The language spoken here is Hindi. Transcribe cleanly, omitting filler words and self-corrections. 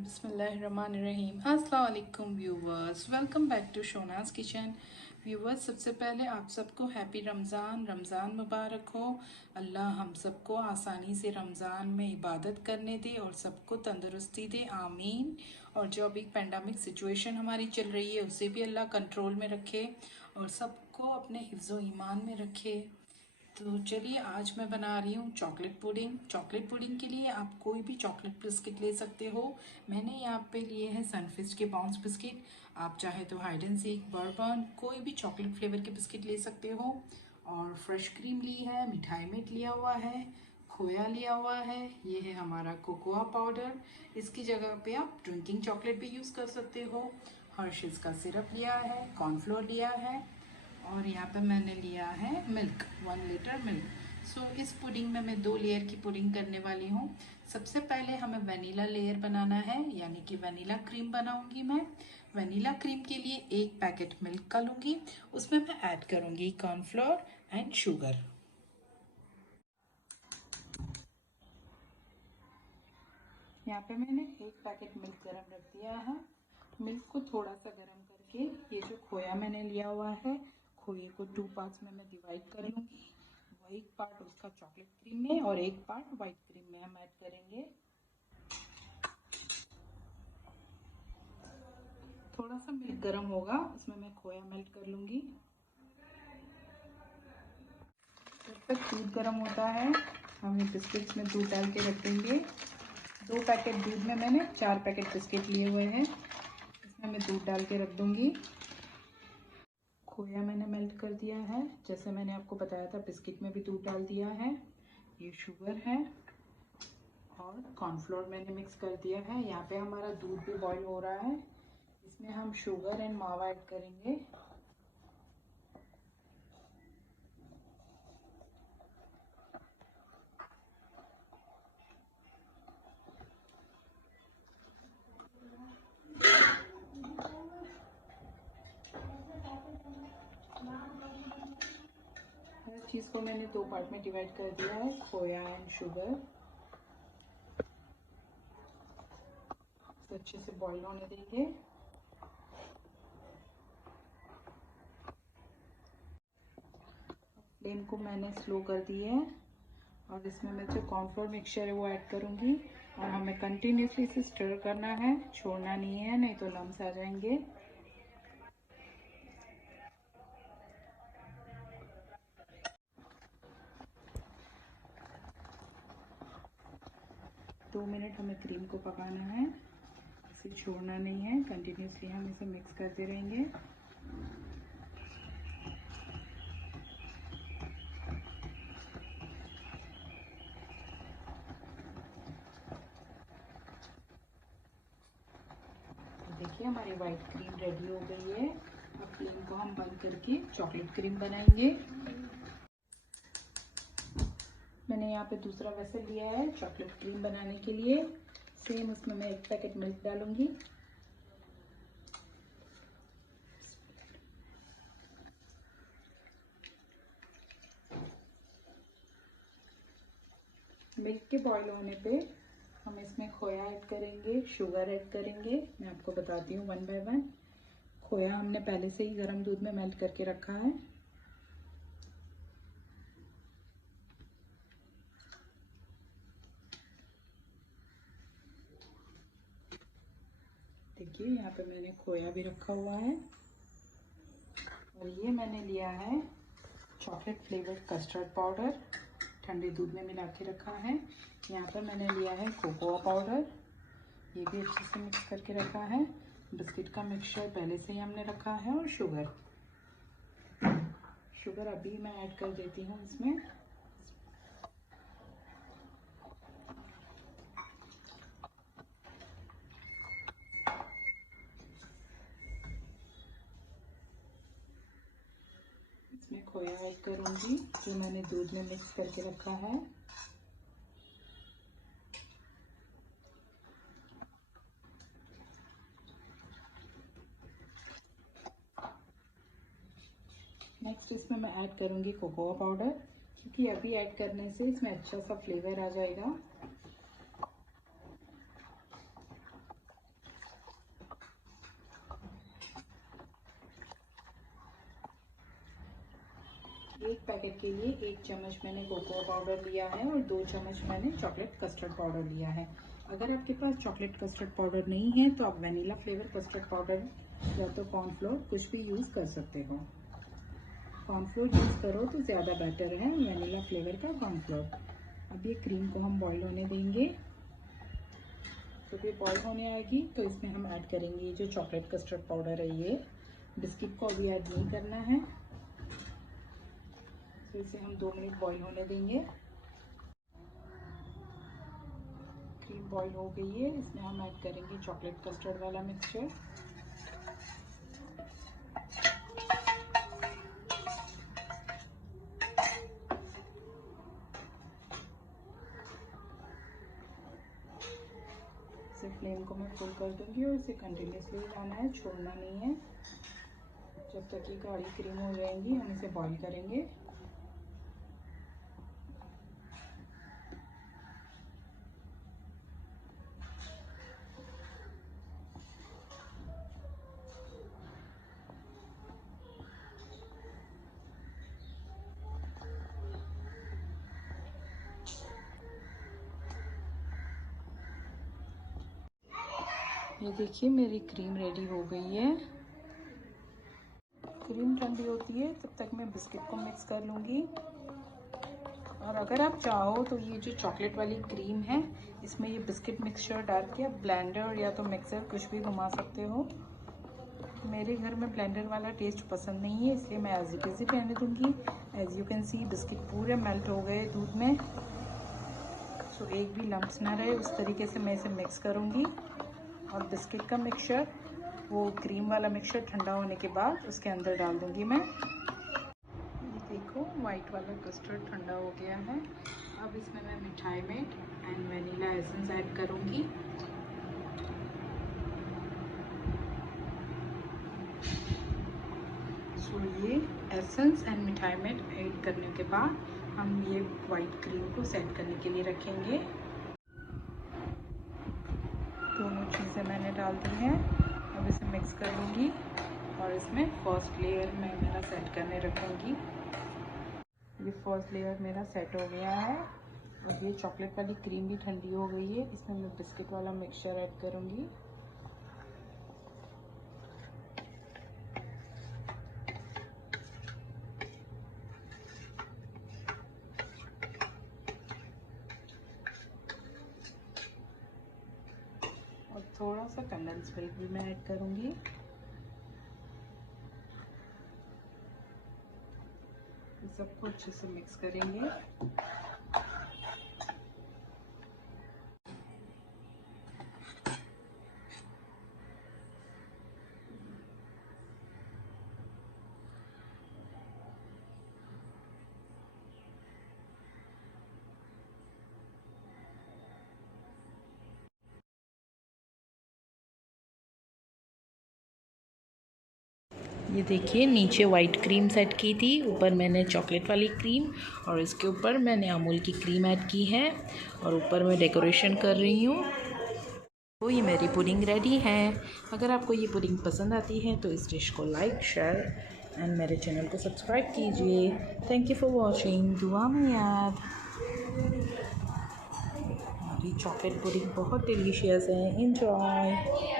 बिस्मिल्लाहिर्रहमानिर्रहीम। अस्सलाम वालेकुम viewers, welcome back to Shonaz kitchen. Viewers, सबसे पहले आप सबको हैप्पी रमज़ान मुबारक हो। अल्लाह हम सबको आसानी से रमज़ान में इबादत करने दे और सबको तंदुरुस्ती दे, आमीन। और जो अभी पेंडेमिक सिचुएशन हमारी चल रही है उसे भी अल्लाह कंट्रोल में रखे और सबको अपने हिफ्ज़ व ईमान में रखे। तो चलिए, आज मैं बना रही हूँ चॉकलेट पुडिंग। चॉकलेट पुडिंग के लिए आप कोई भी चॉकलेट बिस्किट ले सकते हो। मैंने यहाँ पे लिए हैं सनफिस्ट के बाउंस बिस्किट। आप चाहे तो हाइड एंड सीक, बर्बन, कोई भी चॉकलेट फ्लेवर के बिस्किट ले सकते हो। और फ्रेश क्रीम ली है, मिठाई मिट लिया हुआ है, खोया लिया हुआ है, ये है हमारा कोकोआ पाउडर। इसकी जगह पे आप ड्रिंकिंग चॉकलेट भी यूज़ कर सकते हो। हर्शीज़ का सिरप लिया है, कॉर्नफ्लोर लिया है और यहाँ पे मैंने लिया है मिल्क, 1 लीटर मिल्क। सो इस पुडिंग में मैं 2 लेयर की पुडिंग करने वाली हूँ। सबसे पहले हमें वनीला लेयर बनाना है, यानी कि वनीला क्रीम बनाऊंगी मैं। वनीला क्रीम के लिए 1 पैकेट मिल्क का लूँगी, उसमें मैं ऐड करूँगी कॉर्नफ्लोर एंड शुगर। यहाँ पे मैंने 1 पैकेट मिल्क गरम रख दिया है। मिल्क को थोड़ा सा गरम करके ये जो खोया मैंने लिया हुआ है, खोए को 2 पार्ट्स में मैं डिवाइड कर लूँगी। वो 1 पार्ट उसका चॉकलेट क्रीम में और 1 पार्ट वाइट क्रीम में हम ऐड करेंगे। थोड़ा सा मिल्क गरम होगा, उसमें मैं खोया मेल्ट कर लूँगी। जब तक दूध गरम होता है हम ये बिस्किट्स में दूध डाल के रख देंगे। 2 पैकेट दूध में मैंने 4 पैकेट बिस्किट लिए हुए हैं, इसमें मैं दूध डाल के रख दूँगी। खोया मैंने मेल्ट कर दिया है, जैसे मैंने आपको बताया था बिस्किट में भी दूध डाल दिया है। ये शुगर है और कॉर्नफ्लोर मैंने मिक्स कर दिया है। यहाँ पे हमारा दूध भी बॉईल हो रहा है, इसमें हम शुगर एंड मावा ऐड करेंगे। हर चीज़ को मैंने 2 पार्ट में डिवाइड कर दिया है, खोया एंड शुगर। तो अच्छे से बॉईल होने देंगे। फ्लेम को मैंने स्लो कर दी है और इसमें मैं जो कॉर्नफ्लोर मिक्सचर है वो ऐड करूँगी और हमें कंटिन्यूसली इसे स्टर करना है, छोड़ना नहीं है, नहीं तो लम्स आ जाएंगे। दो मिनट हमें क्रीम को पकाना है, इसे छोड़ना नहीं है, कंटिन्यूसली हम इसे मिक्स करते रहेंगे। देखिए हमारी वाइट क्रीम रेडी हो गई है। अब फ्लेम को हम बंद करके चॉकलेट क्रीम बनाएंगे। मैंने यहाँ पे दूसरा वेसल लिया है चॉकलेट क्रीम बनाने के लिए। सेम उसमें मैं 1 पैकेट मिल्क डालूंगी। मिल्क के बॉईल होने पे हम इसमें खोया ऐड करेंगे, शुगर ऐड करेंगे। मैं आपको बताती हूँ 1 बाय 1। खोया हमने पहले से ही गर्म दूध में मेल्ट करके रखा है। देखिए यहाँ पे मैंने खोया भी रखा हुआ है और ये मैंने लिया है चॉकलेट फ्लेवर्ड कस्टर्ड पाउडर, ठंडे दूध में मिला के रखा है। यहाँ पर मैंने लिया है कोकोआ पाउडर, ये भी अच्छे से मिक्स करके रखा है। बिस्किट का मिक्सचर पहले से ही हमने रखा है और शुगर अभी मैं ऐड कर देती हूँ इसमें। इसमें खोया ऐड करूँगी जो मैंने दूध में मिक्स करके रखा है। नेक्स्ट इसमें मैं ऐड करूँगी कोकोआ पाउडर, क्योंकि अभी ऐड करने से इसमें अच्छा सा फ्लेवर आ जाएगा। एक पैकेट के लिए 1 चम्मच मैंने कोकोआ पाउडर लिया है और 2 चम्मच मैंने चॉकलेट कस्टर्ड पाउडर लिया है। अगर आपके पास चॉकलेट कस्टर्ड पाउडर नहीं है तो आप वनीला फ्लेवर कस्टर्ड पाउडर या तो कॉर्नफ्लोर कुछ भी यूज़ कर सकते हो। कॉर्नफ्लोर यूज़ करो तो ज़्यादा बेटर है, वनीला फ्लेवर का कॉर्नफ्लोर। अब ये क्रीम को हम बॉईल होने देंगे। जब ये बॉईल होने आएगी तो इसमें हम ऐड करेंगे जो चॉकलेट कस्टर्ड पाउडर है। ये बिस्किट को अभी ऐड नहीं करना है, तो इसे हम 2 मिनट बॉईल होने देंगे। क्रीम बॉईल हो गई है, इसमें हम ऐड करेंगे चॉकलेट कस्टर्ड वाला मिक्सचर। इसे फ्लेम को मैं फुल कर दूंगी और इसे कंटिन्यूसली लाना है, छोड़ना नहीं है। जब तक ये गाढ़ी क्रीम हो जाएंगी हम इसे बॉईल करेंगे। ये देखिए मेरी क्रीम रेडी हो गई है। क्रीम ठंडी होती है तब तक मैं बिस्किट को मिक्स कर लूँगी। और अगर आप चाहो तो ये जो चॉकलेट वाली क्रीम है इसमें ये बिस्किट मिक्सचर डाल के आप ब्लेंडर या तो मिक्सर कुछ भी घुमा सकते हो। मेरे घर में ब्लेंडर वाला टेस्ट पसंद नहीं है, इसलिए मैं एज इट इज़ ही रहने दूँगी। As you can see biscuit पूरे मेल्ट हो गए दूध में, तो एक भी लम्प्स ना रहे उस तरीके से मैं इसे मिक्स करूँगी। और बिस्किट का मिक्सचर, वो क्रीम वाला मिक्सचर ठंडा होने के बाद उसके अंदर डाल दूँगी मैं। ये देखो वाइट वाला कस्टर्ड ठंडा हो गया है। अब इसमें मैं मिठाई मेट एंड वनीला एसेंस ऐड करूँगी। सो ये एसेंस एंड मिठाई मेट ऐड करने के बाद हम ये वाइट क्रीम को सेट करने के लिए रखेंगे। दोनों चीज़ें मैंने डाल दी हैं। अब इसे मिक्स कर लूँगी और इसमें फर्स्ट लेयर मैं मेरा सेट करने रखूँगी। ये फर्स्ट लेयर मेरा सेट हो गया है और ये चॉकलेट वाली क्रीम भी ठंडी हो गई है। इसमें मैं बिस्किट वाला मिक्सचर ऐड करूँगी। और थोड़ा सा कंडेंस मिल्क भी मैं ऐड करूँगी। सबको अच्छे से मिक्स करेंगे। ये देखिए नीचे वाइट क्रीम सेट की थी, ऊपर मैंने चॉकलेट वाली क्रीम और इसके ऊपर मैंने अमूल की क्रीम ऐड की है और ऊपर मैं डेकोरेशन कर रही हूँ। तो ये मेरी पुडिंग रेडी है। अगर आपको ये पुडिंग पसंद आती है तो इस डिश को लाइक शेयर एंड मेरे चैनल को सब्सक्राइब कीजिए। Thank you for watching. दुआ में याद। हमारी चॉकलेट पुडिंग बहुत डिलीशियस है। एंजॉय।